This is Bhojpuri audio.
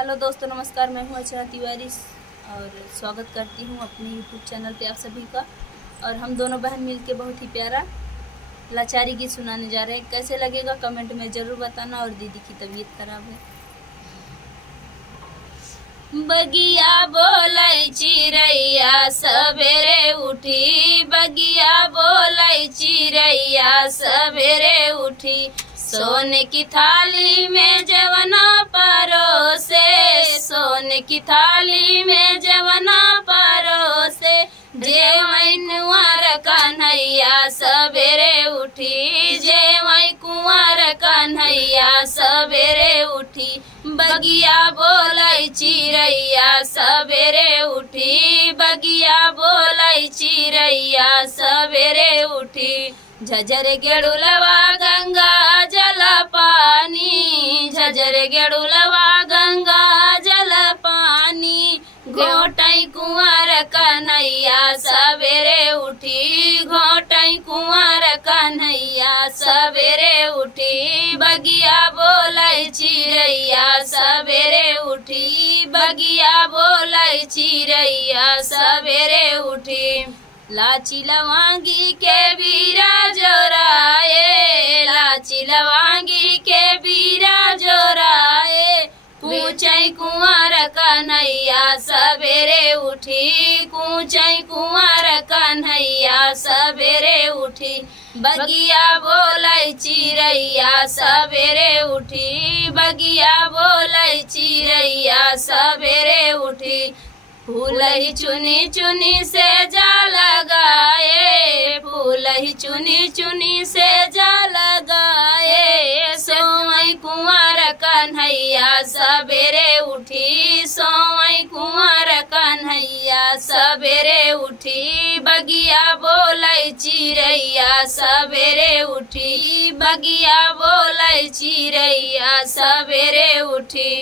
हेलो दोस्तों, नमस्कार। मैं हूँ अर्चना तिवारी और स्वागत करती हूँ अपने यूट्यूब चैनल पे आप सभी का। और हम दोनों बहन मिलके बहुत ही प्यारा लाचारी गीत सुनाने जा रहे हैं। कैसे लगेगा कमेंट में ज़रूर बताना। और दीदी की तबीयत खराब है। बगिया बोलै चिड़ैया सवेरे उठी, बगिया बोलै चिड़ैया सवेरे उठी। सोने की थाली में जवना परोसे, सोने की थाली में जवना परोसे। जेवै कुंवर कन्हैया सवेरे उठी, जेवै कुंवर कन्हैया सवेरे उठी। बगिया बोलै चिड़ैया सवेरे उठी, बगिया बोलै चिड़ैया सवेरे उठी। झझर गेड़ुलवा गंगा जल पानी, झझर गेड़ुलवा गंगा जल पानी। घोटै कुंवर कन्हैया सवेरे उठी, घोटै कुंवर कन्हैया सवेरे उठी। बगिया बोलै चिड़ैया सवेरे उठी, बगिया बोलै चिड़ैया सवेरे उठी। लाची लवांगी के बीरा जोराए, लाची लवांगी के बीरा जोराए। पूछै कुंवर कन्हैया सवेरे उठी, पूछै कुंवर कन्हैया सवेरे उठी। बगिया बोलै चिड़ैया सवेरे उठी, बगिया बोलै चिड़ैया सवेरे उठी। फूल ही चुनी चुनी से जा लगाए, फूल ही चुनी चुनी से जा लगाए। सोवै कुंवर कन्हैया सवेरे उठी, सोवै कुंवर कन्हैया सवेरे उठी। बगिया बोलै चिड़ैया सवेरे उठी, बगिया बोलै चिड़ैया सवेरे उठी।